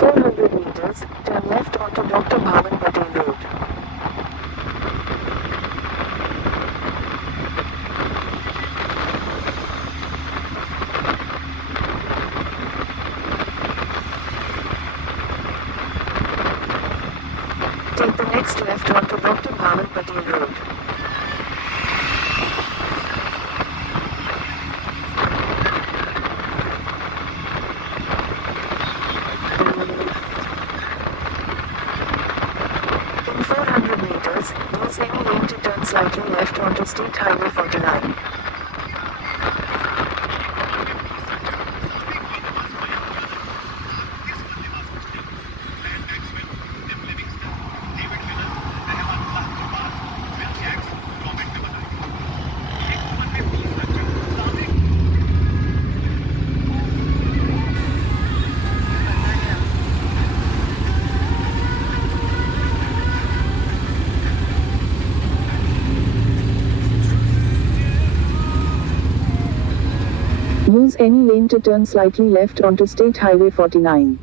400 meters, turn left onto Dr. Bhavan Patel Road. Take the next left onto Dr. Bhavan Patel Road. In 400 meters, use any lane to turn slightly left onto State Highway 49. Use any lane to turn slightly left onto State Highway 49.